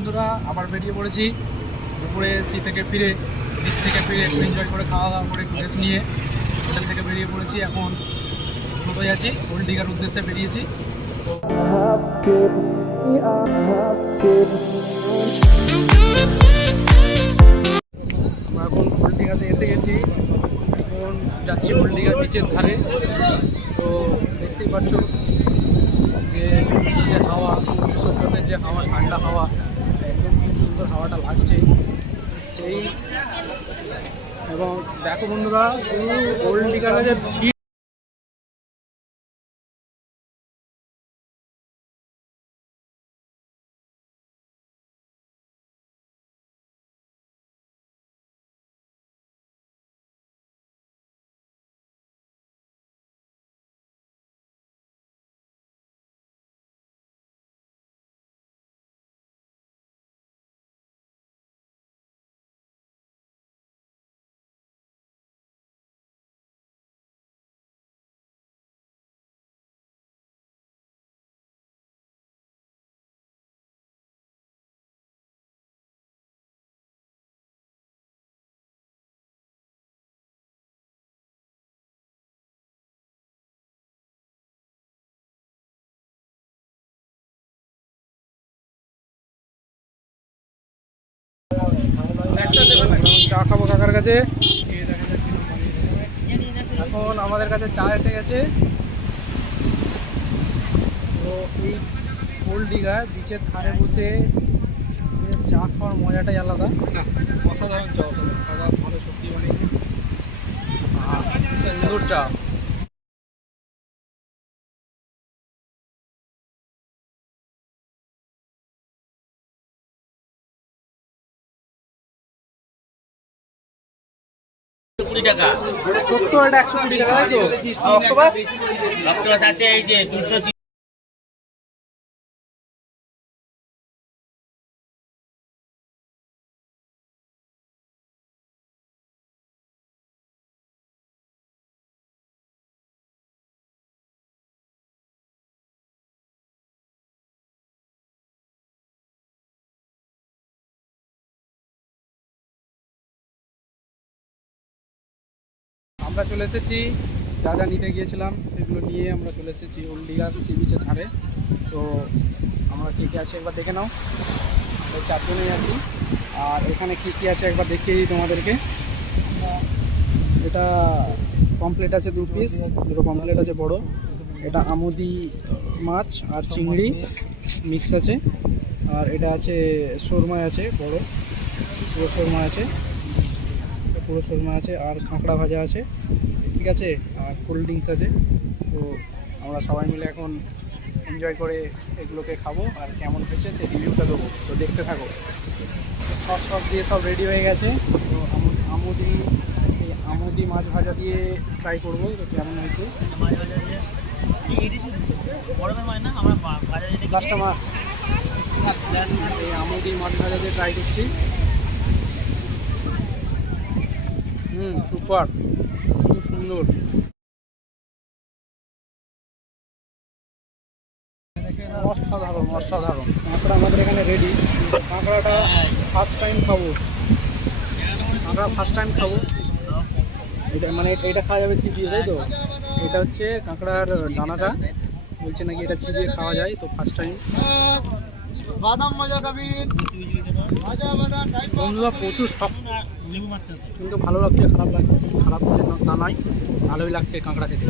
বন্ধুরা, আবার বেরিয়ে পড়েছি। দুপুরে সি থেকে ফিরে, বিচ থেকে ফিরে একটু এনজয় করে খাওয়া দাওয়া করে একটু রেস্ট নিয়ে হোটেল থেকে বেরিয়ে পড়েছি। এখন টোটোয় আছি, ওল্ড দীঘার উদ্দেশ্যে বেরিয়েছি। আমরা এখন ওল্ড এসে গেছি। এখন যাচ্ছি ওল্ড বিচের ধারে। তো দেখতেই পাচ্ছ যে হাওয়া, সমুদ্র সৈকতের যে হাওয়া, ঠান্ডা হাওয়া সুন্দর হাওয়াটা লাগছে। সেই এবং দেখো বন্ধুরা ওল্ড দীঘার যে ভিড় চা খাব কাকার কাছে। এখন আমাদের কাছে চা এসে গেছে। তো এই ওল্ড দীঘা বিচের ধারে বসে চা খাওয়ার মজাটাই আলাদা। অসাধারণ চা খাওয়া ভালো সত্যি মানে। সুন্দর চা। কুড়ি টাকা। সত্তর একশো কুড়ি টাকা তো? অক্টোপাস অক্টোপাস আছে এই যে দুশো আমরা চলে এসেছি। যা যা নিতে গিয়েছিলাম, সেগুলো নিয়ে আমরা চলে এসেছি ওল্ড সি বিচের ধারে। তো আমরা কী কী আছে একবার দেখে নাও। আমরা চারজনেই আছি। আর এখানে কী কী আছে একবার দেখিয়ে দিই তোমাদেরকে। এটা কমপ্লেট আছে দু পিস দুটো কমপ্লেট আছে বড়। এটা আমুদি মাছ আর চিংড়ি মিক্স আছে। আর এটা আছে শোরমায় আছে, বড়। পুরো শোরমা আছে। পুরো শোরমা আছে আর কাঁকড়া ভাজা আছে ঠিক আছে? আর কোল্ড ড্রিঙ্কস আছে। তো আমরা সবাই মিলে এখন এনজয় করে এগুলোকে খাব আর কেমন হয়েছে সেই রিভিউটা দেবো। তো দেখতে থাকো। সস সস দিয়ে সব রেডি হয়ে গেছে। তো আম- আমুদি এই আমুদি মাছ ভাজা দিয়ে ট্রাই করব তো কেমন হয়েছে? মাছ আমরা মাছ এই আমুদি মাছ ভাজা দিয়ে ট্রাই করছি। হুম, সুপার। খুব সুন্দর। অসাধারণ অসাধারণ। কাঁকড়া আমাদের এখানে রেডি কাঁকড়াটা ফার্স্ট টাইম খাব। কাঁকড়া ফার্স্ট টাইম খাব। এটা মানে এটা খাওয়া যাবে চিবিয়ে, তাই এটা হচ্ছে কাঁকড়ার ডানাটা বলছে নাকি এটা চিবিয়ে খাওয়া যায়, তো ফার্স্ট টাইম বাদাম বন্ধুরা প্রচুর কিন্তু ভালো লাগছে খারাপ লাগছে খারাপ না নাই ভালোই লাগছে কাঁকড়া খেতে।